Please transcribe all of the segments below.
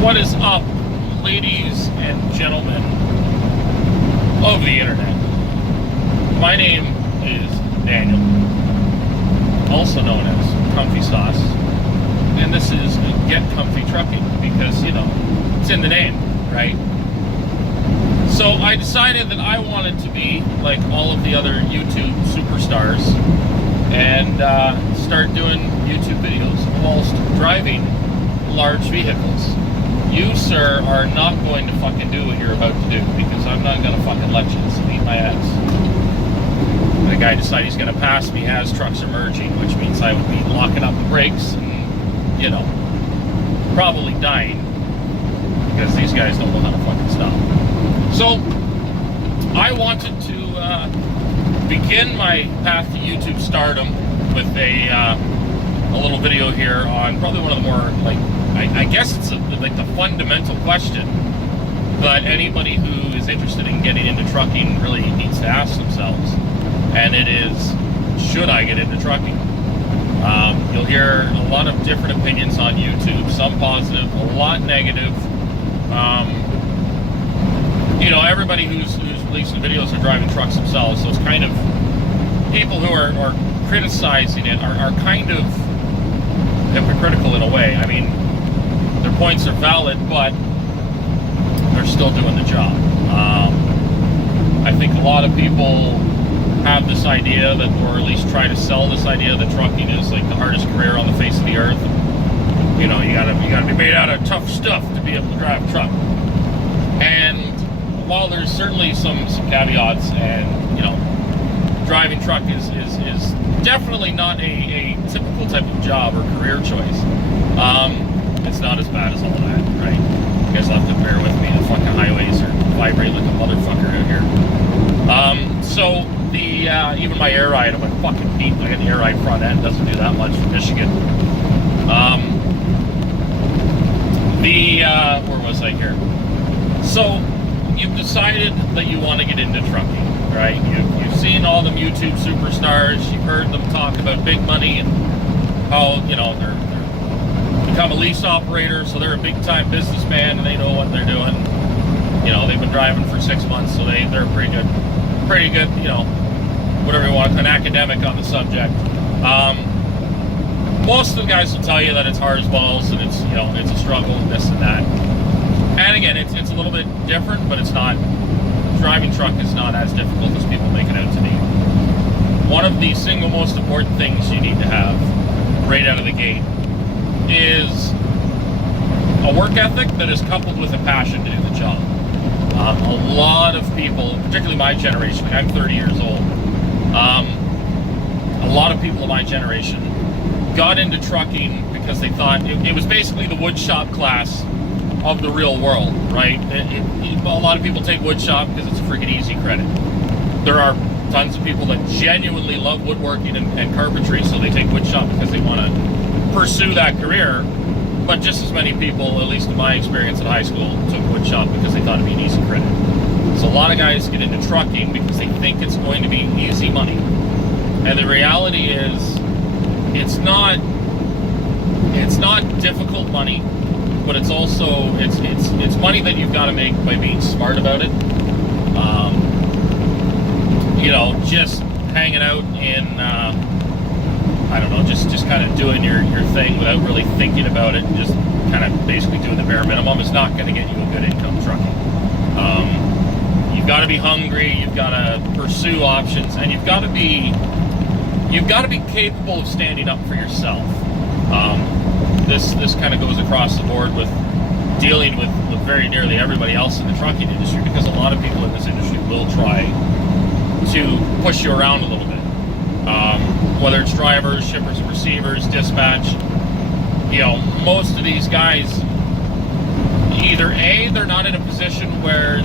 What is up, ladies and gentlemen of the internet? My name is Daniel, also known as Comfy Sauce, and this is Get Comfy Trucking because, you know, it's in the name, right? So I decided that I wanted to be like all of the other YouTube superstars and start doing YouTube videos whilst driving large vehicles. You, sir, are not going to fucking do what you're about to do because I'm not going to fucking let you, so eat my ass. The guy decided he's going to pass me as trucks are merging, which means I would be locking up the brakes and, you know, probably dying because these guys don't know how to fucking stop. So, I wanted to begin my path to YouTube stardom with a little video here on probably one of the more, like, I guess it's like the fundamental question that anybody who is interested in getting into trucking really needs to ask themselves, and it is, should I get into trucking? You'll hear a lot of different opinions on YouTube, some positive, a lot negative. You know, everybody who's releasing videos are driving trucks themselves, so it's kind of, people who are criticizing it are kind of hypocritical in a way. I mean, their points are valid, but they're still doing the job. I think a lot of people have this idea that, or at least try to sell this idea that trucking is like the hardest career on the face of the earth. You know, you gotta be made out of tough stuff to be able to drive a truck. And while there's certainly some caveats, and you know, driving truck is definitely not a typical type of job or career choice. It's not as bad as all that, right? You guys will have to bear with me. The fucking highways are vibrate like a motherfucker out here. So the even my air ride on my fucking feet, I got the air ride front end, doesn't do that much from Michigan. Where was I here? So you've decided that you want to get into trucking, right? You've seen all them YouTube superstars. You've heard them talk about big money and how, you know, they're become a lease operator, so they're a big-time businessman and they know what they're doing. You know, they've been driving for 6 months, so they're pretty good, you know, whatever you want, an academic on the subject. Most of the guys will tell you that it's hard as balls and it's, you know, it's a struggle and this and that. And again, it's a little bit different, but it's not, driving truck is not as difficult as people make it out to be. One of the single most important things you need to have right out of the gate is a work ethic that is coupled with a passion to do the job. A lot of people, particularly my generation, I'm 30 years old, a lot of people of my generation got into trucking because they thought it was basically the woodshop class of the real world, right? A lot of people take woodshop because it's a freaking easy credit. There are tons of people that genuinely love woodworking and carpentry, so they take woodshop because they want to pursue that career. But just as many people, at least in my experience at high school, took woodshop because they thought it'd be an easy credit. So a lot of guys get into trucking because they think it's going to be easy money. And the reality is, it's not difficult money, but it's also, it's money that you've got to make by being smart about it. You know, just hanging out in, I don't know, just kind of doing your thing without really thinking about it, and just kind of basically doing the bare minimum is not going to get you a good income trucking. You've got to be hungry, you've got to pursue options, and you've got to be capable of standing up for yourself. This kind of goes across the board with dealing with very nearly everybody else in the trucking industry, because a lot of people in this industry will try to push you around a little bit. Whether it's drivers, shippers and receivers, dispatch, you know, most of these guys, either A, they're not in a position where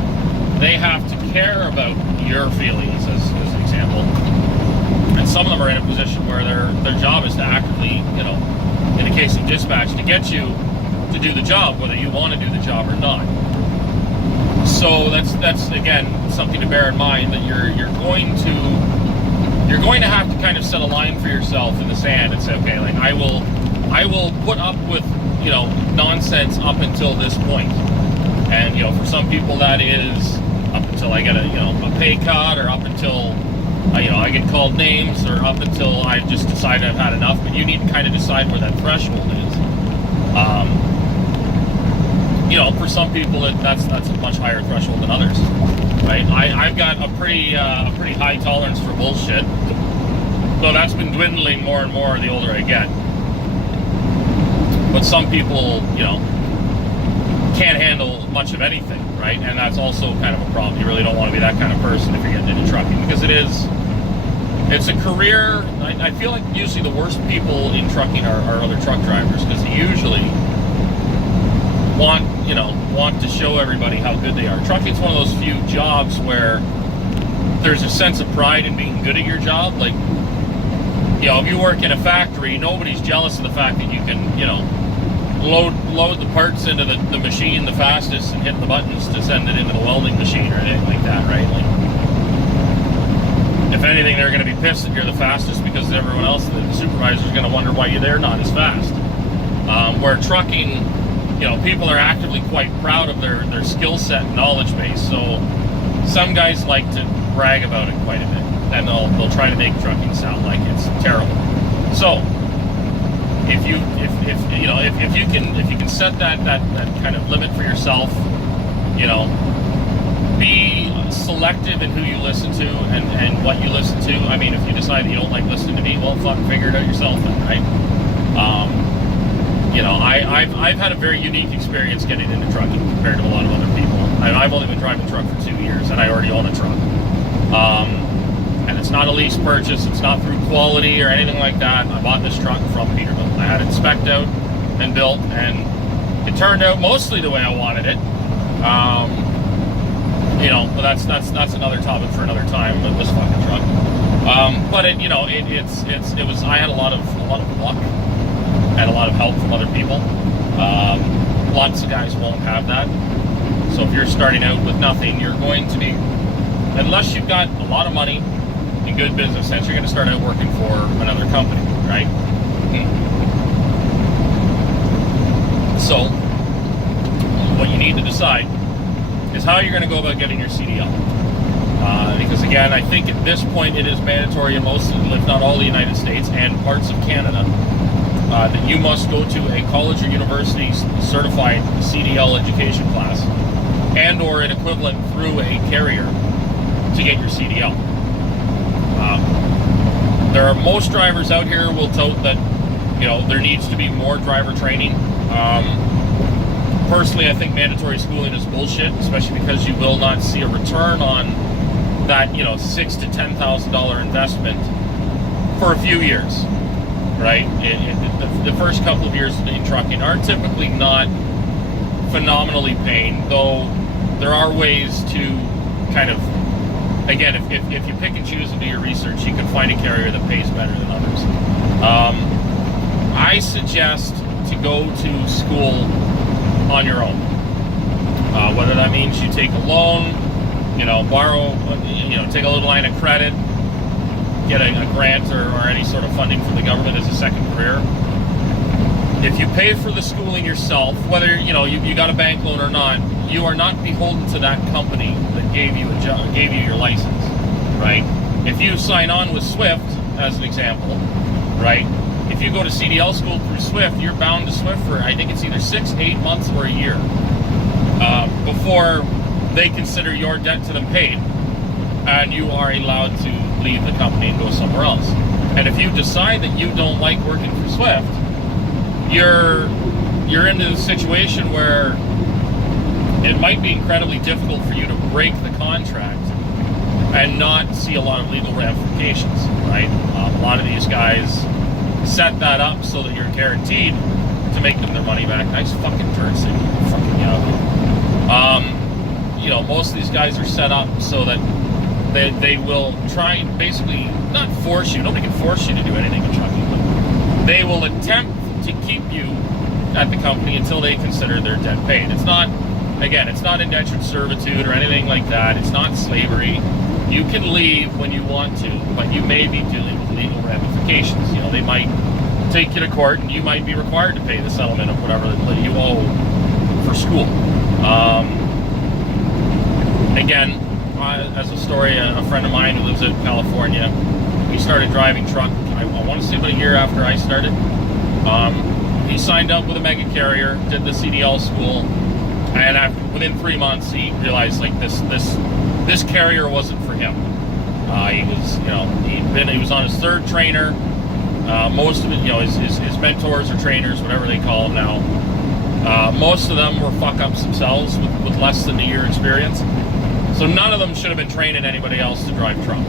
they have to care about your feelings, as an example, and some of them are in a position where their job is to actively, you know, in the case of dispatch, to get you to do the job, whether you want to do the job or not. So that's again something to bear in mind, that you're going to have to kind of set a line for yourself in the sand and say, okay, like I will put up with nonsense up until this point. And, for some people that is up until I get a pay cut, or up until, I get called names, or up until I just decide I've had enough. But you need to kind of decide where that threshold is. For some people, that's a much higher threshold than others, right? I've got a pretty high tolerance for bullshit, though that's been dwindling more and more the older I get. But some people, can't handle much of anything, right? And that's also kind of a problem. You really don't want to be that kind of person if you're getting into trucking, because it's a career. I feel like usually the worst people in trucking are other truck drivers, because they usually want to show everybody how good they are. Trucking's one of those few jobs where there's a sense of pride in being good at your job. Like, if you work in a factory, nobody's jealous of the fact that you can, load the parts into the machine the fastest and hit the buttons to send it into the welding machine or anything like that, right? Like, if anything, they're going to be pissed that you're the fastest, because everyone else, the supervisor's going to wonder why they're not as fast. Where trucking, people are actively quite proud of their skill set and knowledge base. So some guys like to brag about it quite a bit, and they'll try to make trucking sound like it's terrible. So if you can set that kind of limit for yourself, be selective in who you listen to and what you listen to. I mean, if you decide that you don't like listening to me, well, fucking figure it out yourself then, right? I've had a very unique experience getting into trucking compared to a lot of other people. I've only been driving a truck for 2 years, and I already own a truck. And it's not a lease purchase, it's not through quality or anything like that. I bought this truck from Peterbilt. I had it spec'd out and built, and it turned out mostly the way I wanted it. But that's another topic for another time with this fucking truck. But it was, I had a lot of luck and a lot of help from other people. Lots of guys won't have that. So if you're starting out with nothing, you're going to be, unless you've got a lot of money and good business sense, you're going to start out working for another company, right? So what you need to decide is how you're going to go about getting your CDL. Because again, I think at this point it is mandatory in most, if not all, the United States and parts of Canada, that you must go to a college or university certified CDL education class, and or an equivalent through a carrier, to get your CDL. There are most drivers out here will tote that there needs to be more driver training. Personally, I think mandatory schooling is bullshit, especially because you will not see a return on that $6,000 to $10,000 investment for a few years, right? The first couple of years in trucking are typically not phenomenally paying, though there are ways to kind of, again, if you pick and choose and do your research, you can find a carrier that pays better than others. I suggest to go to school on your own. Whether that means you take a loan, borrow, take a little line of credit, get a grant or any sort of funding from the government as a second career. If you pay for the schooling yourself, whether you got a bank loan or not, you are not beholden to that company that gave you a job, gave you your license, right? If you sign on with Swift, as an example, right? If you go to CDL school through Swift, you're bound to Swift for, I think it's either 6, 8 months or a year before they consider your debt to them paid, and you are allowed to leave the company and go somewhere else. And if you decide that you don't like working for Swift, you're into a situation where it might be incredibly difficult for you to break the contract and not see a lot of legal ramifications, right? A lot of these guys set that up so that you're guaranteed to make them their money back. Nice fucking turn signal, fucking Yahoo. Most of these guys are set up so that they will try and basically not force you. Nobody can force you to do anything in trucking, but they will attempt to keep you at the company until they consider their debt paid. It's not indentured servitude or anything like that. It's not slavery. You can leave when you want to, but you may be dealing with legal ramifications. They might take you to court, and you might be required to pay the settlement of whatever that you owe for school. Again, as a story, a friend of mine who lives in California, he started driving truck, I want to say about a year after I started. He signed up with a mega carrier, did the CDL school, and within 3 months he realized like this carrier wasn't for him. He was, he was on his third trainer. Most of it, his mentors or trainers, whatever they call them now, most of them were fuck-ups themselves with less than a year experience. So none of them should have been training anybody else to drive truck.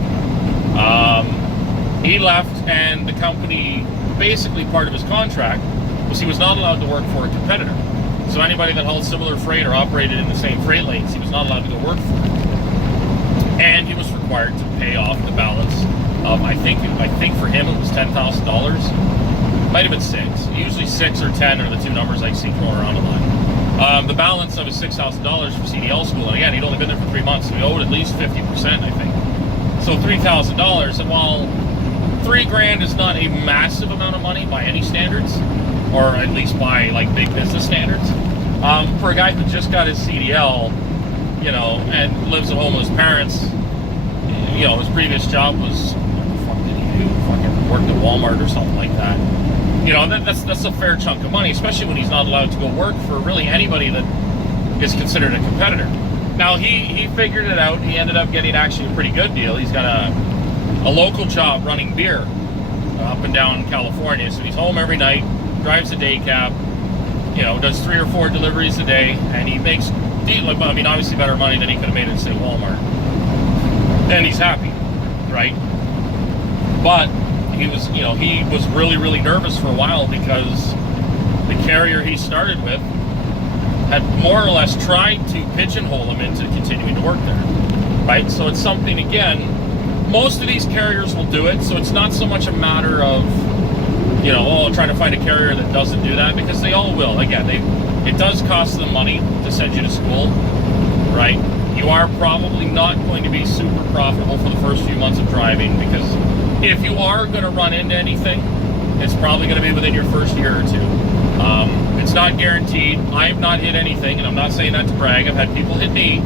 He left, and the company, basically part of his contract was he was not allowed to work for a competitor. So anybody that hauled similar freight or operated in the same freight lanes, he was not allowed to go work for. And he was required to pay off the balance of, I think for him it was $10,000. Might have been 6. Usually 6 or 10 are the two numbers I see thrown around a lot. The balance of his $6,000 for CDL school, and again, he'd only been there for 3 months, so he owed at least 50%, I think. So $3,000, and while $3,000 is not a massive amount of money by any standards, or at least by like big business standards, for a guy who just got his CDL, and lives at home with his parents, his previous job was, what the fuck did he do? Fucking worked at Walmart or something like that. That's a fair chunk of money, especially when he's not allowed to go work for really anybody that is considered a competitor. Now, he figured it out. He ended up getting actually a pretty good deal. He's got a local job running beer up and down California. So he's home every night, drives a day cab, does 3 or 4 deliveries a day, and he makes, obviously better money than he could have made at, say, Walmart. And he's happy, right? But he was really, really nervous for a while because the carrier he started with had more or less tried to pigeonhole him into continuing to work there, right? So it's something, again, most of these carriers will do it, so it's not so much a matter of, trying to find a carrier that doesn't do that, because they all will. Again, it does cost them money to send you to school, right? You are probably not going to be super profitable for the first few months of driving, because if you are going to run into anything, it's probably going to be within your first year or 2. It's not guaranteed. I have not hit anything, and I'm not saying that to brag. I've had people hit me.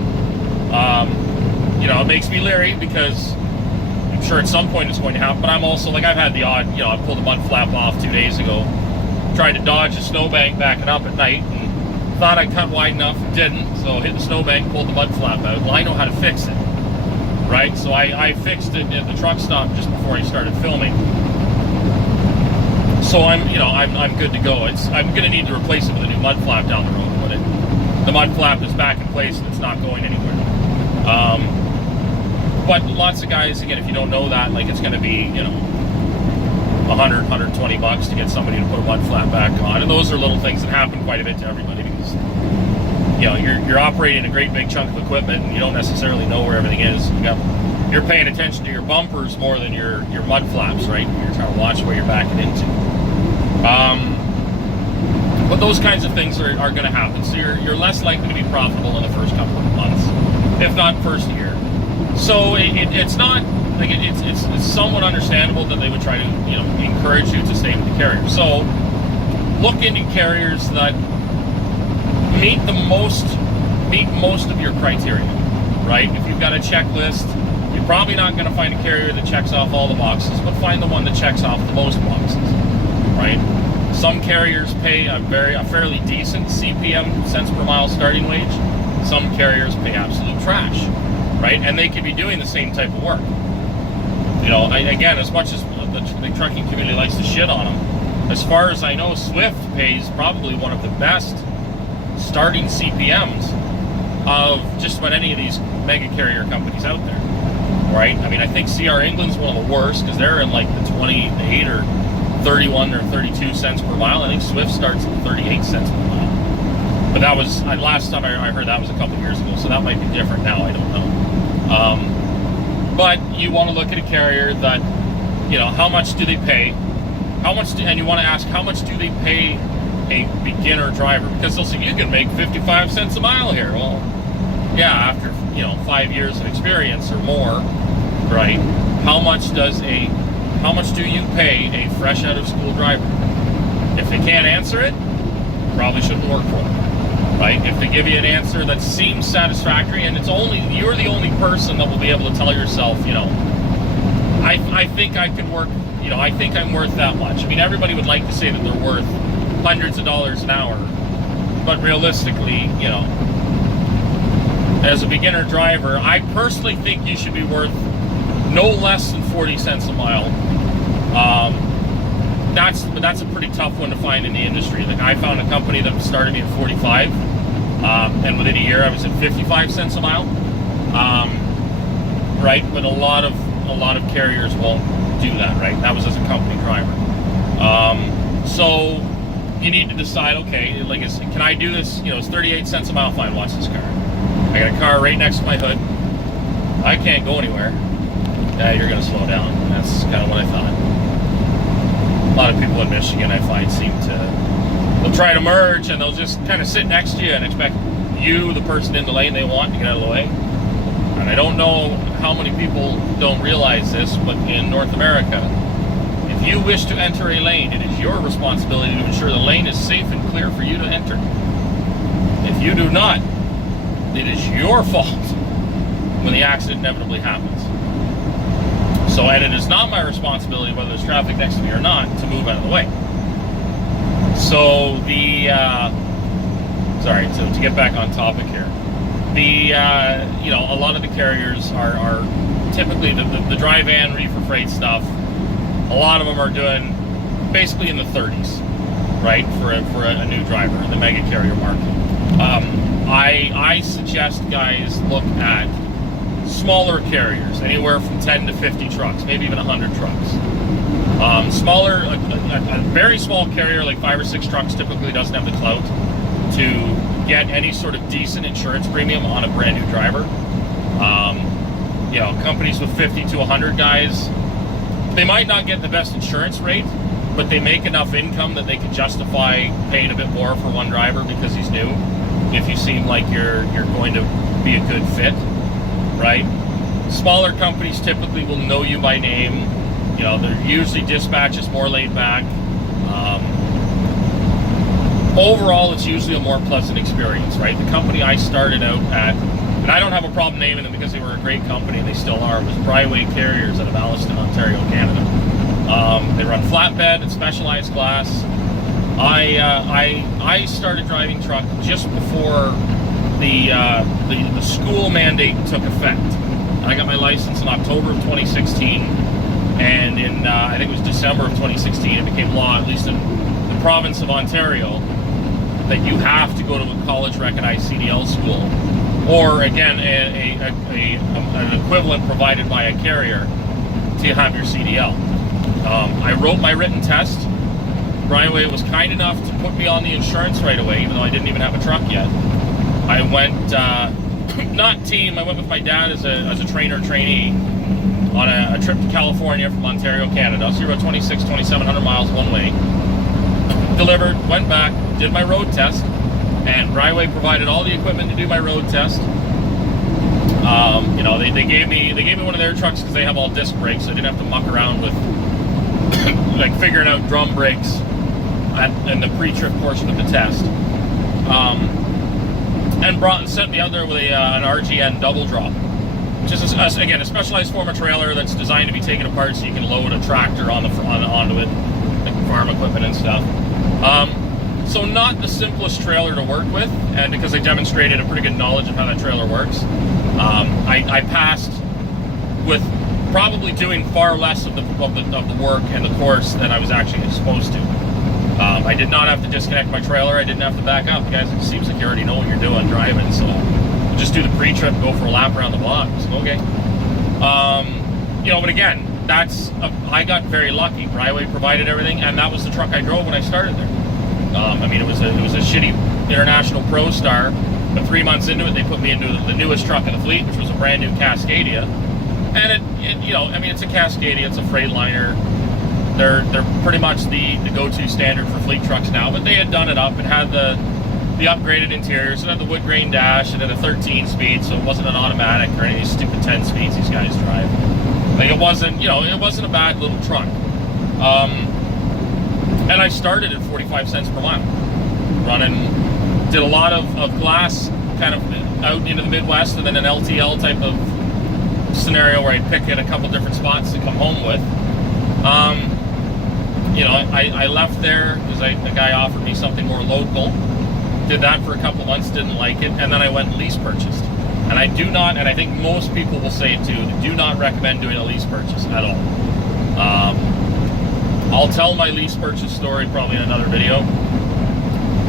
It makes me leery because I'm sure at some point it's going to happen, but I'm also, I've had the odd, I pulled a mud flap off 2 days ago, tried to dodge a snowbank backing up at night, and thought I cut wide enough, didn't, so hit the snowbank, pulled the mud flap out. Well, I know how to fix it, right? So I fixed it at the truck stop just before I started filming. So I'm good to go. I'm going to need to replace it with a new mud flap down the road when the mud flap is back in place and it's not going anywhere. But lots of guys, again, if you don't know that, it's going to be, $100, $120 to get somebody to put a mud flap back on. And those are little things that happen quite a bit to everybody because, you're operating a great big chunk of equipment and you don't necessarily know where everything is. You're paying attention to your bumpers more than your mud flaps, right? You're trying to watch where you're backing into. But those kinds of things are going to happen. So you're less likely to be profitable in the first couple of months, if not first year. So it's not like it's somewhat understandable that they would try to encourage you to stay with the carrier. So look into carriers that meet most of your criteria, right? If you've got a checklist, you're probably not going to find a carrier that checks off all the boxes, but find the one that checks off the most boxes, right? Some carriers pay a fairly decent CPM, cents per mile starting wage. Some carriers pay absolute trash, right? And they could be doing the same type of work. Again, as much as the trucking community likes to shit on them, as far as I know, Swift pays probably one of the best starting CPMs of just about any of these mega carrier companies out there, right? I think CR England's one of the worst because they're in the 28 or 31 or 32 cents per mile. I think Swift starts at 38 cents per mile. But that was, last time I heard that was a couple years ago, so that might be different now, I don't know. But you want to look at a carrier that, how much do they pay? And you want to ask, how much do they pay a beginner driver? Because they'll say, you can make 55 cents a mile here. Well, yeah, after, 5 years of experience or more, right? How much do you pay a fresh out of school driver? If they can't answer it, probably shouldn't work for them, right? If they give you an answer that seems satisfactory, and you're the only person that will be able to tell yourself, I think I can work, I think I'm worth that much. I mean, everybody would like to say that they're worth hundreds of dollars an hour, but realistically, as a beginner driver, I personally think you should be worth no less than 40 cents a mile. That's a pretty tough one to find in the industry. Like, I found a company that started me at 45, and within a year I was at 55 cents a mile. Right, but a lot of carriers won't do that. Right, that was as a company driver. So you need to decide. Okay, can I do this? It's 38 cents a mile. Fine, watch this car. I got a car right next to my hood. I can't go anywhere. Yeah, you're going to slow down. That's kind of what I thought. A lot of people in Michigan, I find, they'll try to merge, and they'll just kind of sit next to you and expect you, the person in the lane they want, to get out of the way. And I don't know how many people don't realize this, but in North America, if you wish to enter a lane, it is your responsibility to ensure the lane is safe and clear for you to enter. If you do not, it is your fault when the accident inevitably happens. So, and it is not my responsibility, whether there's traffic next to me or not, to move out of the way. So to get back on topic here, a lot of the carriers are typically the dry van reefer freight stuff. A lot of them are doing basically in the 30s, right, for a new driver in the mega carrier market. I suggest guys look at smaller carriers, anywhere from 10 to 50 trucks, maybe even 100 trucks. A very small carrier like 5 or 6 trucks typically doesn't have the clout to get any sort of decent insurance premium on a brand new driver. Companies with 50 to 100 guys, they might not get the best insurance rate, but they make enough income that they can justify paying a bit more for one driver because he's new, if you seem like you're going to be a good fit, right? Smaller companies typically will know you by name. They're usually dispatches more laid back. Overall, it's usually a more pleasant experience, right? The company I started out at, and I don't have a problem naming them because they were a great company and they still are, was Bryway Carriers out of Alliston, Ontario, Canada. They run flatbed and specialized class. I started driving truck just before the school mandate took effect. I got my license in October of 2016, and in I think it was December of 2016 it became law, at least in the province of Ontario, that you have to go to a college-recognized CDL school, or again an equivalent provided by a carrier to have your CDL. I wrote my written test. Bryway was kind enough to put me on the insurance right away, even though I didn't even have a truck yet. I went, I went with my dad as a trainee on a trip to California from Ontario, Canada. So you're about 2,700 miles one way. Delivered, went back, did my road test, and Bryway provided all the equipment to do my road test. They gave me one of their trucks because they have all disc brakes, so I didn't have to muck around with like figuring out drum brakes in the pre-trip portion of the test. And sent me out there with an RGN double drop, which is again a specialized form of trailer that's designed to be taken apart so you can load a tractor onto it, like farm equipment and stuff. So not the simplest trailer to work with, and because I demonstrated a pretty good knowledge of how that trailer works, I passed with probably doing far less of the work and the course than I was actually supposed to. I did not have to disconnect my trailer. I didn't have to back up. Guys, it seems like you already know what you're doing driving, so just do the pre-trip, go for a lap around the block. So, okay. But again, I got very lucky. Bryway provided everything, and that was the truck I drove when I started there. It was a shitty International Pro Star, but 3 months into it, they put me into the newest truck in the fleet, which was a brand new Cascadia. And it's a Cascadia, it's a Freightliner. They're pretty much the go-to standard for fleet trucks now, but they had done it up. It had the upgraded interiors, it had the wood grain dash, and then a 13-speed, so it wasn't an automatic or any stupid 10 speeds these guys drive. Like it wasn't a bad little truck. And I started at 45 cents per mile. Did a lot of glass kind of out into the Midwest, and then an LTL type of scenario where I'd pick at a couple different spots to come home with. I left there because the guy offered me something more local. Did that for a couple months, didn't like it, and then I went lease purchased. And I do not, and I think most people will say it too, do not recommend doing a lease purchase at all. I'll tell my lease purchase story probably in another video,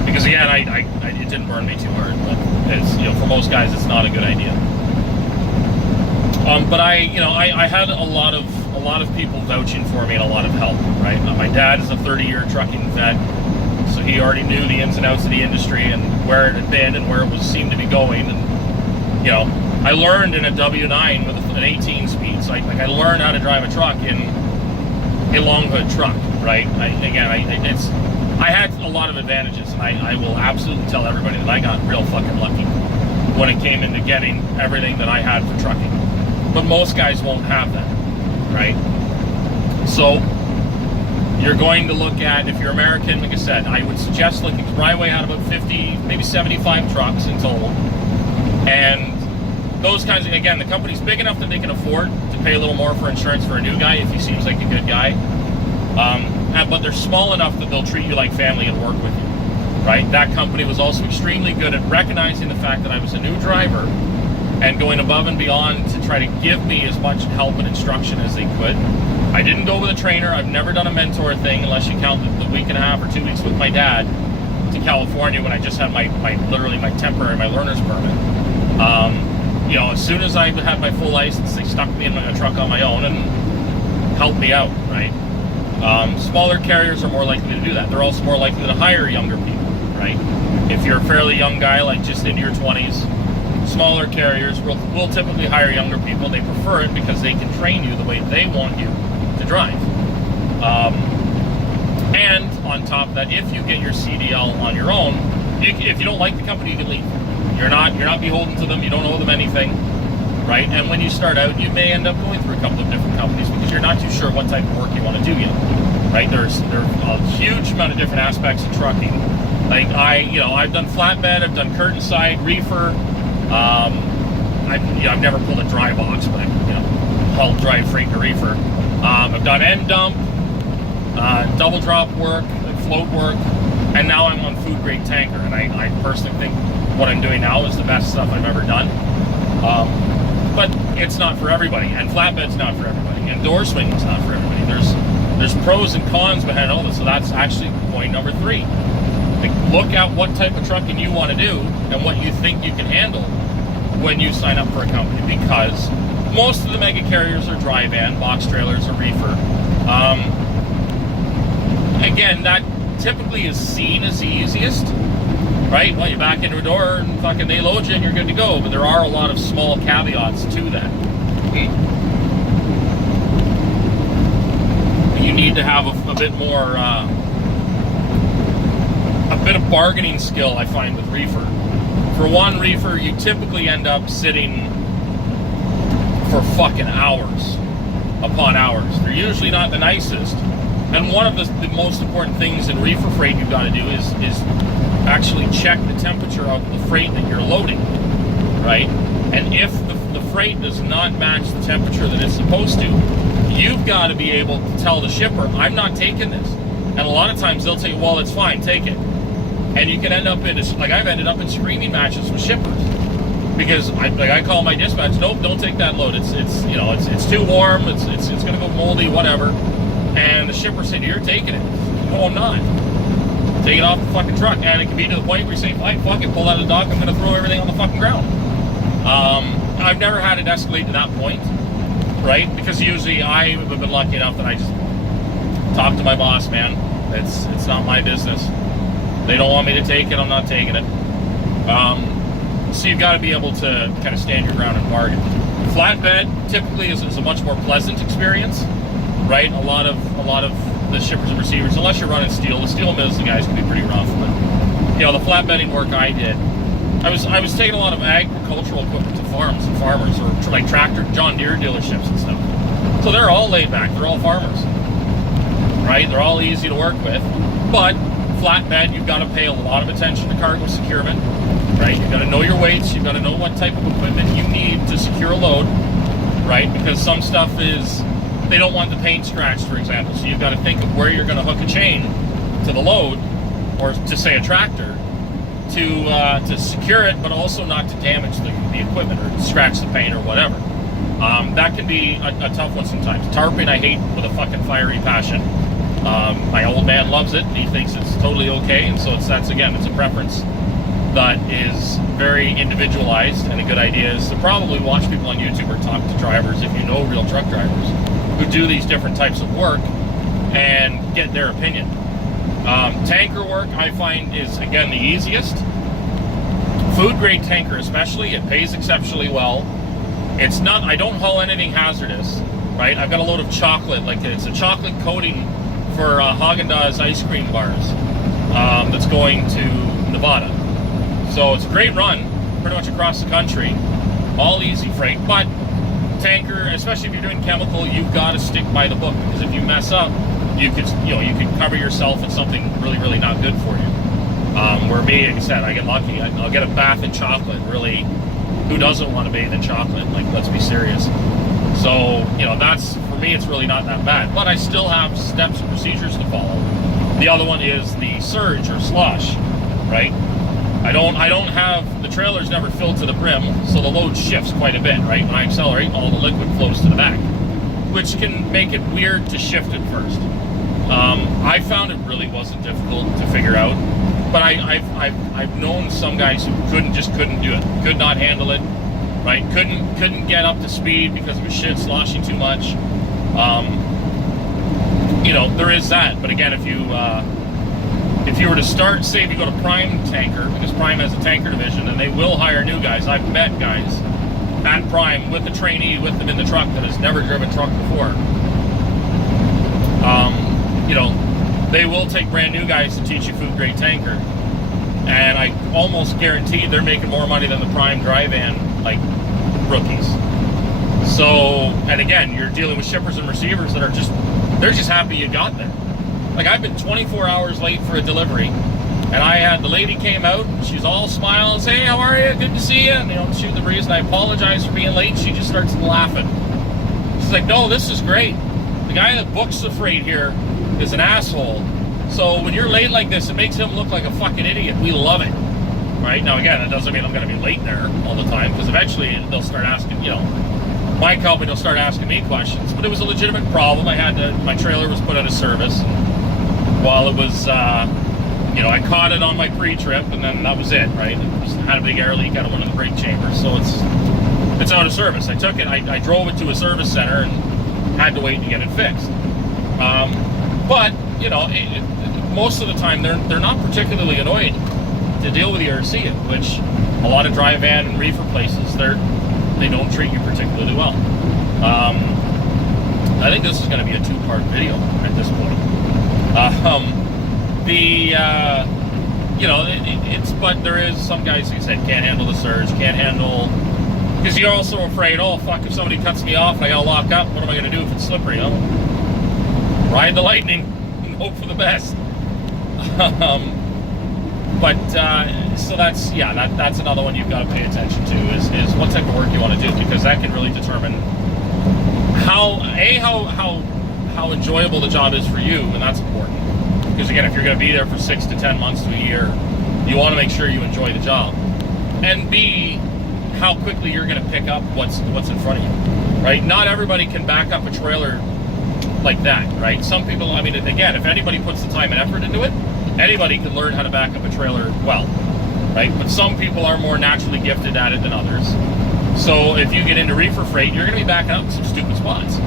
because again, it didn't burn me too hard, but it's, for most guys, it's not a good idea. But I had a lot of people vouching for me and a lot of help, right? My dad is a 30-year trucking vet, so he already knew the ins and outs of the industry and where it had been and where it seemed to be going. And I learned in a W9 with an 18-speed, so I learned how to drive a truck in a long hood truck, right? I had a lot of advantages, and I will absolutely tell everybody that I got real fucking lucky when it came into getting everything that I had for trucking. But most guys won't have that, right? So you're going to look at, if you're American, like I said, I would suggest looking, Bryway had about 50, maybe 75 trucks in total. And those kinds of, again, the company's big enough that they can afford to pay a little more for insurance for a new guy if he seems like a good guy. But they're small enough that they'll treat you like family and work with you, right? That company was also extremely good at recognizing the fact that I was a new driver and going above and beyond to try to give me as much help and instruction as they could. I didn't go with a trainer. I've never done a mentor thing, unless you count the week and a half or 2 weeks with my dad to California when I just had literally my temporary, my learner's permit. As soon as I had my full license, they stuck me in a truck on my own and helped me out, right? Smaller carriers are more likely to do that. They're also more likely to hire younger people, right? If you're a fairly young guy, like just into your 20s, smaller carriers will typically hire younger people. They prefer it because they can train you the way they want you to drive. And on top of that, if you get your CDL on your own, if you don't like the company, you can leave. You're not beholden to them. You don't owe them anything, right? And when you start out, you may end up going through a couple of different companies because you're not too sure what type of work you want to do yet, right? There's a huge amount of different aspects of trucking. Like I've done flatbed, I've done curtain side, reefer. I've never pulled a dry box, but I've hauled dry freight to reefer. I've done end dump, double drop work, float work, and now I'm on food grade tanker. And I personally think what I'm doing now is the best stuff I've ever done. But it's not for everybody, and flatbed's not for everybody, and door swing is not for everybody. There's pros and cons behind all this, so that's actually point number 3. Like, look at what type of trucking you want to do and what you think you can handle when you sign up for a company, because most of the mega carriers are dry van, box trailers, or reefer. Again, that typically is seen as the easiest, right? Well, you back into a door and fucking they load you and you're good to go. But there are a lot of small caveats to that. You need to have a bit more, a bit of bargaining skill, I find, with reefer. For one, reefer, you typically end up sitting for fucking hours upon hours. They're usually not the nicest. And one of the most important things in reefer freight you've got to do is actually check the temperature of the freight that you're loading, right? And if the freight does not match the temperature that it's supposed to, you've got to be able to tell the shipper, I'm not taking this. And a lot of times they'll say, well, it's fine, take it. And you can end up I've ended up in screaming matches with shippers. Because I call my dispatch, nope, don't take that load. It's too warm, it's gonna go moldy, whatever. And the shipper said, you're taking it. No, I'm not. Take it off the fucking truck. And it can be to the point where you say, fine, fuck it, pull out of the dock, I'm gonna throw everything on the fucking ground. I've never had it escalate to that point, right? Because usually I have been lucky enough that I just talk to my boss, man. It's not my business. They don't want me to take it, I'm not taking it. So you've got to be able to kind of stand your ground and bargain. Flatbed typically is a much more pleasant experience, right? A lot of the shippers and receivers, unless you're running steel, the steel mills, the guys can be pretty rough. But the flatbedding work I did, I was taking a lot of agricultural equipment to farms and farmers, or like tractor, John Deere dealerships and stuff. So they're all laid back. They're all farmers. right? They're all easy to work with. But flatbed, you've got to pay a lot of attention to cargo securement, right? You've got to know your weights. You've got to know what type of equipment you need to secure a load, right? Because some stuff is, they don't want the paint scratched, for example. So you've got to think of where you're going to hook a chain to the load, or to say a tractor, to secure it, but also not to damage the equipment or scratch the paint or whatever. That can be a tough one sometimes. Tarping, I hate with a fucking fiery passion. My old man loves it. He thinks it's totally okay, and so it's a preference that is very individualized. And a good idea is to probably watch people on YouTube or talk to drivers, if you know real truck drivers who do these different types of work, and get their opinion. Tanker work, I find, is again the easiest. Food grade tanker especially, it pays exceptionally well. It's not, I don't haul anything hazardous, right? I've got a load of chocolate, like it's a chocolate coating for Haagen-Dazs ice cream bars that's going to Nevada. So it's a great run, pretty much across the country, all easy freight. But tanker, especially if you're doing chemical, you've got to stick by the book, because if you mess up, you could cover yourself in something really, really not good for you. Where me, like I said, I get lucky. I'll get a bath in chocolate. Really, who doesn't want to bathe in chocolate? Like, let's be serious. So, that's, for me, it's really not that bad. But I still have steps and procedures to follow. The other one is the surge or slush, right? I don't have, the trailer's never filled to the brim, so the load shifts quite a bit, right? When I accelerate, all the liquid flows to the back, which can make it weird to shift it first. I found it really wasn't difficult to figure out, but I've known some guys who couldn't do it, could not handle it, right? Couldn't get up to speed because of his shit sloshing too much. There is that. But again, if you were to start, say if you go to Prime Tanker, because Prime has a tanker division, and they will hire new guys. I've met guys at Prime with a trainee with them in the truck that has never driven truck before. They will take brand new guys to teach you food grade tanker, and I almost guarantee they're making more money than the Prime dry van, like, rookies. So, and again, you're dealing with shippers and receivers that they're just happy you got there. Like, I've been 24 hours late for a delivery, and the lady came out, and she's all smiles, hey, how are you? Good to see you. And, shoot the breeze, and I apologize for being late. She just starts laughing. She's like, no, this is great. The guy that books the freight here is an asshole. So when you're late like this, it makes him look like a fucking idiot. We love it. Right? Now, again, that doesn't mean I'm going to be late there all the time, because eventually they'll start asking, my company will start asking me questions. But it was a legitimate problem. My trailer was put out of service. And while it was, I caught it on my pre-trip, and then that was it, right? It just had a big air leak out of one of the brake chambers. So it's out of service. I took it, I drove it to a service center and had to wait to get it fixed. But, most of the time they're not particularly annoyed to deal with the ERC, which a lot of dry van and reefer places, they don't treat you particularly well. I think this is going to be a two-part video at this point. But there is some guys who said can't handle the surge, can't handle, because you're also afraid, oh fuck, if somebody cuts me off and I gotta lock up, what am I going to do if it's slippery? Ride the lightning and hope for the best. So that's another one you've got to pay attention to, is what type of work you want to do, because that can really determine how enjoyable the job is for you, and that's important. Because again, if you're going to be there for 6 to 10 months to a year, you want to make sure you enjoy the job, and B, how quickly you're going to pick up what's in front of you, right? Not everybody can back up a trailer like that, right? Some people, again, if anybody puts the time and effort into it, anybody can learn how to back up a trailer well, right? But some people are more naturally gifted at it than others. So if you get into reefer freight, you're going to be backing up in some stupid spots.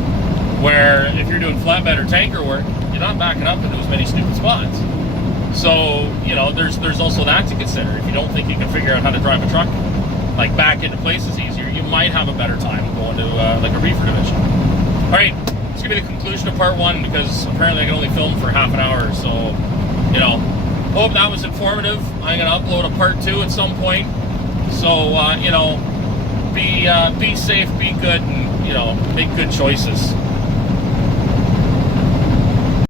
Where if you're doing flatbed or tanker work, you're not backing up into as many stupid spots. So, there's also that to consider. If you don't think you can figure out how to drive a truck, like back into places easier, you might have a better time going to like a reefer division. All right, it's going to be the conclusion of part 1, because apparently I can only film for half an hour. So, hope that was informative. I'm going to upload a part 2 at some point. So, be safe, be good, and, make good choices.